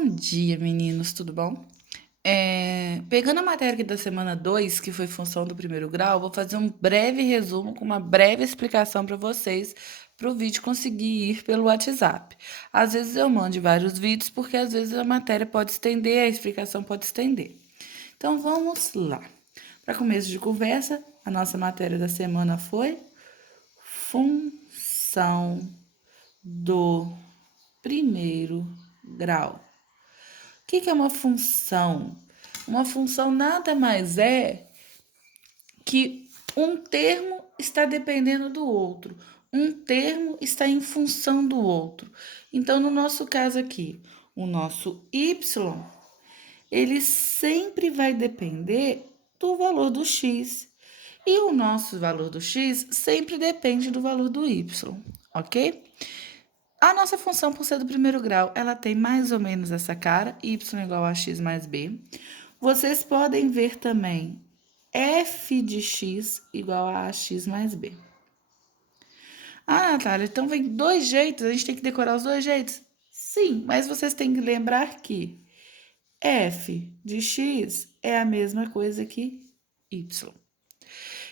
Bom dia, meninos, tudo bom? Pegando a matéria aqui da semana 2, que foi função do primeiro grau, vou fazer um breve resumo com uma breve explicação para vocês, para o vídeo conseguir ir pelo WhatsApp. Às vezes eu mando vários vídeos, porque às vezes a matéria pode estender, a explicação pode estender. Então vamos lá. Para começo de conversa, a nossa matéria da semana foi função do primeiro grau. O que é uma função? Uma função nada mais é que um termo está dependendo do outro, um termo está em função do outro. Então, no nosso caso aqui, o nosso y, ele sempre vai depender do valor do x. E o nosso valor do x sempre depende do valor do y, ok? A nossa função, por ser do primeiro grau, ela tem mais ou menos essa cara, y igual a x mais b. Vocês podem ver também f de x igual a x mais b. Ah, Natália, então vem dois jeitos, a gente tem que decorar os dois jeitos? Sim, mas vocês têm que lembrar que f de x é a mesma coisa que y. O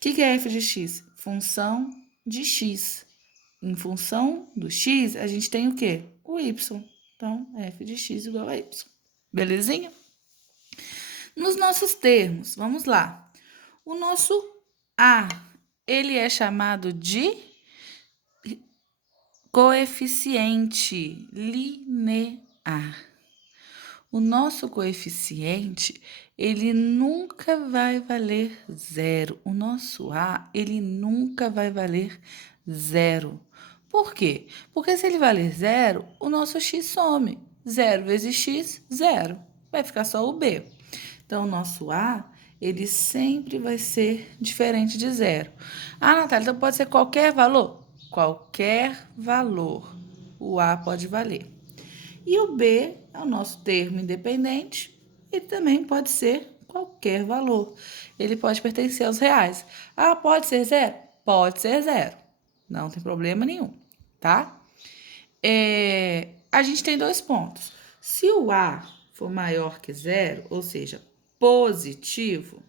que é f de x? Função de x. Em função do x, a gente tem o quê? O y. Então, f de x igual a y. Belezinha? Nos nossos termos, vamos lá. O nosso a, ele é chamado de coeficiente linear. O nosso coeficiente, ele nunca vai valer zero. O nosso a, ele nunca vai valer zero. Por quê? Porque se ele valer zero, o nosso x some. Zero vezes x, zero. Vai ficar só o b. Então, o nosso a, ele sempre vai ser diferente de zero. Ah, Natália, então pode ser qualquer valor? Qualquer valor. O a pode valer. E o B é o nosso termo independente, ele também pode ser qualquer valor. Ele pode pertencer aos reais. Ah, pode ser zero? Pode ser zero. Não tem problema nenhum, tá? A gente tem dois pontos. Se o A for maior que zero, ou seja, positivo,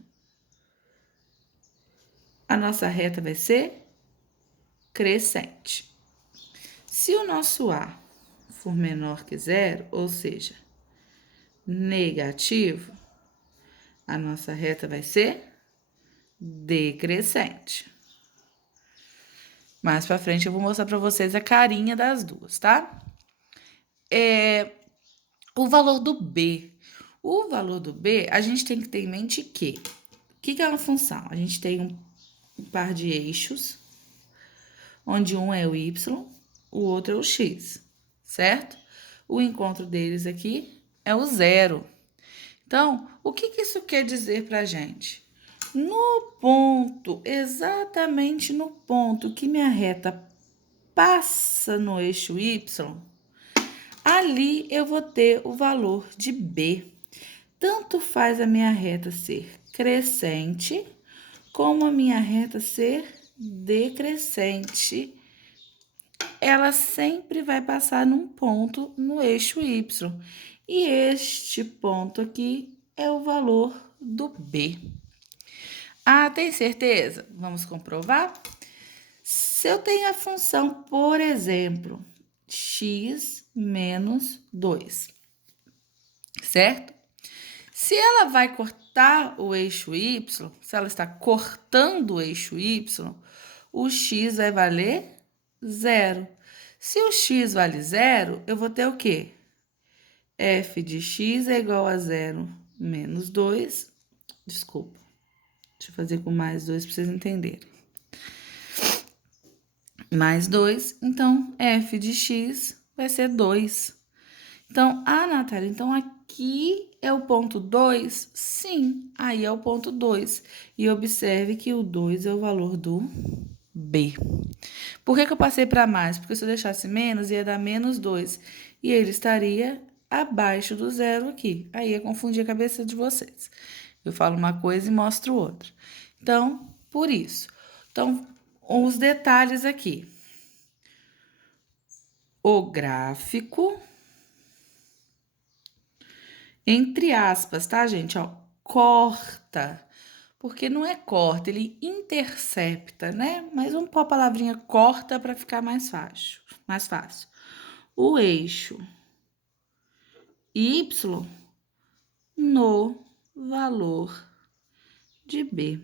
a nossa reta vai ser crescente. Se o nosso A for menor que zero, ou seja, negativo, a nossa reta vai ser decrescente. Mais para frente eu vou mostrar para vocês a carinha das duas, tá? O valor do B. O valor do B, a gente tem que ter em mente que o que é uma função? A gente tem um par de eixos, onde um é o y, o outro é o x, certo? O encontro deles aqui é o zero. Então, o que isso quer dizer para a gente? No ponto, exatamente no ponto que minha reta passa no eixo y, ali eu vou ter o valor de b. Tanto faz a minha reta ser crescente, como a minha reta ser decrescente. Ela sempre vai passar num ponto no eixo y. E este ponto aqui é o valor do b. Ah, tem certeza? Vamos comprovar? Se eu tenho a função, por exemplo, x menos 2, certo? Se ela vai cortar o eixo y, se ela está cortando o eixo y, o x vai valer zero. Se o x vale zero, eu vou ter o quê? F de x é igual a zero menos 2. Desculpa. Deixa eu fazer com mais 2 para vocês entenderem. Mais 2, então f de x vai ser 2. Então, Natália, então aqui é o ponto 2? Sim, aí é o ponto 2. E observe que o 2 é o valor do B. Por que eu passei para mais? Porque se eu deixasse menos, ia dar menos 2. E ele estaria abaixo do zero aqui. Aí ia confundir a cabeça de vocês. Eu falo uma coisa e mostro outra. Então, por isso. Então, os detalhes aqui. O gráfico Entre aspas, tá, gente? Ó, corta. Porque não é corta, ele intercepta, né? Mas vamos pôr a palavrinha corta para ficar mais fácil, mais fácil. O eixo Y no valor de B.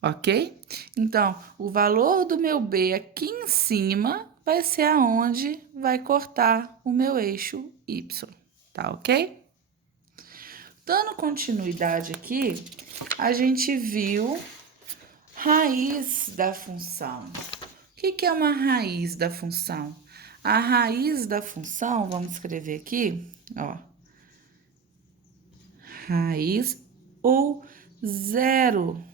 Ok? Então, o valor do meu B aqui em cima vai ser aonde vai cortar o meu eixo Y, tá ok? Dando continuidade aqui, a gente viu raiz da função. O que é uma raiz da função? A raiz da função, vamos escrever aqui, ó, raiz ou zero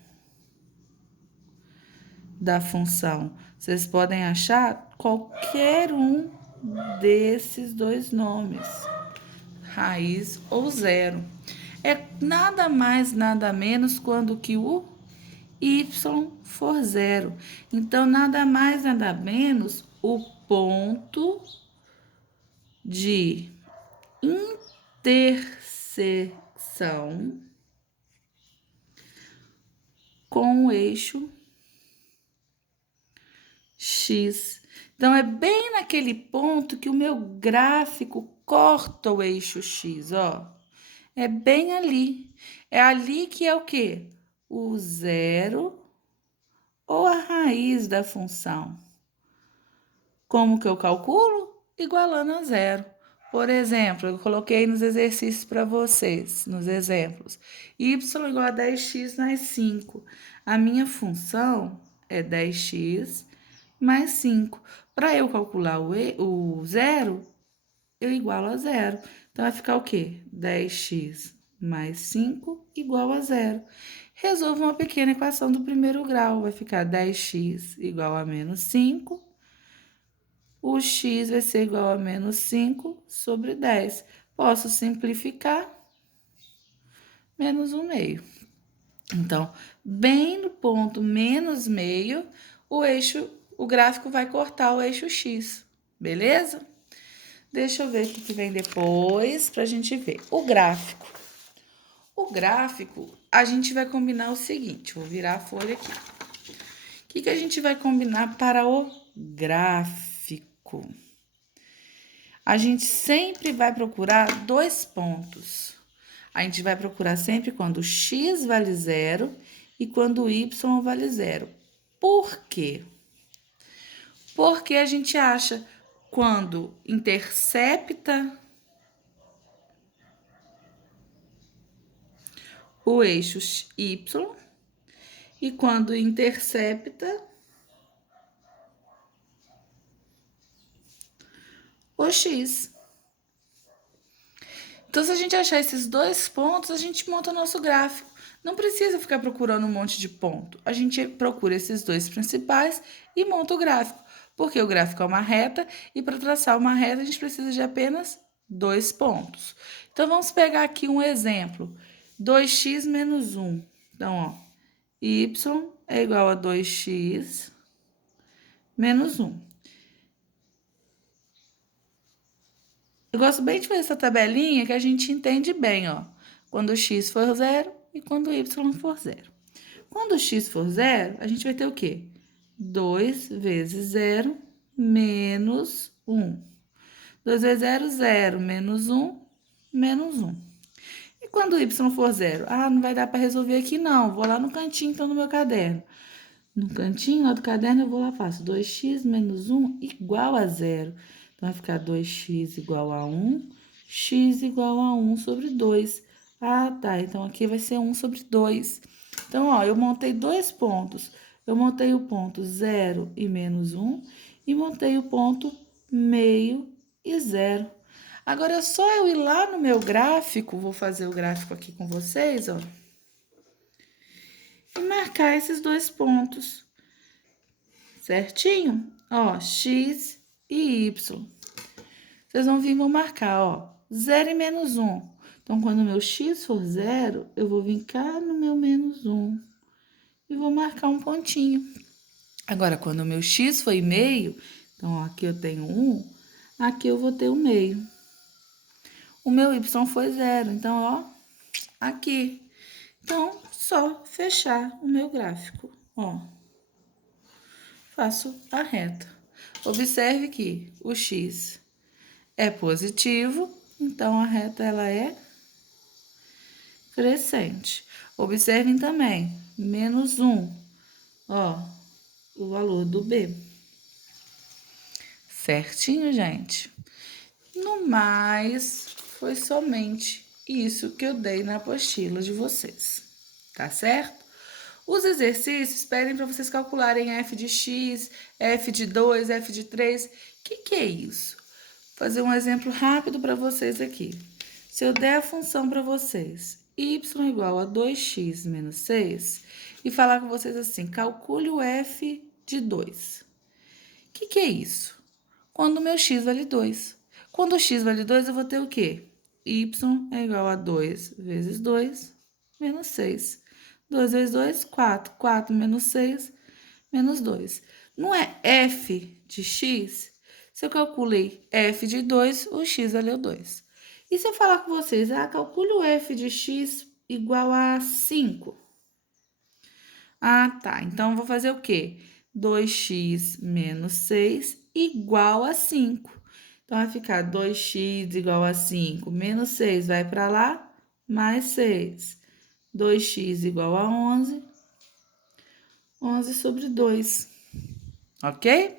da função. Vocês podem achar qualquer um desses dois nomes, raiz ou zero. É nada mais, nada menos quando que o y for zero. Então, nada mais, nada menos o ponto de interseção com o eixo X. Então, é bem naquele ponto que o meu gráfico corta o eixo X, ó. É bem ali. É ali que é o quê? O zero ou a raiz da função. Como que eu calculo? Igualando a zero. Por exemplo, eu coloquei nos exercícios para vocês, nos exemplos. Y igual a 10x mais 5. A minha função é 10x mais 5. Para eu calcular o zero, eu igualo a zero. Então, vai ficar o quê? 10x mais 5 igual a zero. Resolva uma pequena equação do primeiro grau. Vai ficar 10x igual a menos 5. O x vai ser igual a menos 5 sobre 10. Posso simplificar? Menos 1 meio. Então, bem no ponto menos meio, o gráfico vai cortar o eixo x, beleza? Deixa eu ver o que vem depois para a gente ver. O gráfico. O gráfico, a gente vai combinar o seguinte, vou virar a folha aqui. O que a gente vai combinar para o gráfico? A gente sempre vai procurar dois pontos. A gente vai procurar sempre quando x vale zero e quando y vale zero. Por quê? Porque a gente acha quando intercepta o eixo y e quando intercepta o x. Então, se a gente achar esses dois pontos, a gente monta o nosso gráfico. Não precisa ficar procurando um monte de ponto. A gente procura esses dois principais e monta o gráfico. Porque o gráfico é uma reta e para traçar uma reta a gente precisa de apenas dois pontos. Então, vamos pegar aqui um exemplo. 2x menos 1. Então, ó, y é igual a 2x menos 1. Eu gosto bem de fazer essa tabelinha que a gente entende bem, ó. Quando o x for zero e quando o y for zero. Quando o x for zero, a gente vai ter o quê? 2 vezes 0 menos 1. 2 vezes 0, 0. Menos 1, menos 1. E quando o y for zero? Ah, não vai dar para resolver aqui, não. Vou lá no cantinho, então, do meu caderno. No cantinho lá do caderno, eu vou lá, faço 2x menos 1 igual a zero. Então, vai ficar 2x igual a 1, x igual a 1 sobre 2. Ah, tá. Então, aqui vai ser 1 sobre 2. Então, ó, eu montei dois pontos. Eu montei o ponto 0 e menos 1 e montei o ponto meio e 0. Agora, é só eu ir lá no meu gráfico, vou fazer o gráfico aqui com vocês, ó, e marcar esses dois pontos. Certinho? Ó, x e y. Vocês vão vir e vão marcar, ó, 0 e menos 1. Então, quando o meu x for 0, eu vou vir cá no meu menos 1 e vou marcar um pontinho. Agora, quando o meu x for meio, então, ó, aqui eu tenho 1, aqui eu vou ter o meio. o meu y foi 0. Então, ó, aqui. Então, só fechar o meu gráfico, ó. Faço a reta. Observe que o x é positivo, então a reta ela é crescente. Observem também, menos 1, ó, o valor do b. Certinho, gente? No mais, foi somente isso que eu dei na apostila de vocês, tá certo? Os exercícios pedem para vocês calcularem f de x, f de 2, f de 3. O que é isso? Vou fazer um exemplo rápido para vocês aqui. Se eu der a função para vocês, y igual a 2x menos 6, e falar com vocês assim, calcule o f de 2. O que é isso? Quando o meu x vale 2. Quando o x vale 2, eu vou ter o quê? Y é igual a 2 vezes 2 menos 6. 2 vezes 2, 4. 4 menos 6, menos 2. Não é f de x? Se eu calculei f de 2, o x valeu 2. E se eu falar com vocês, calcule o f de x igual a 5. Ah, tá. Então, eu vou fazer o quê? 2x menos 6 igual a 5. Então, vai ficar 2x igual a 5 menos 6 vai para lá, mais 6. 2x igual a 11. 11 sobre 2. Ok?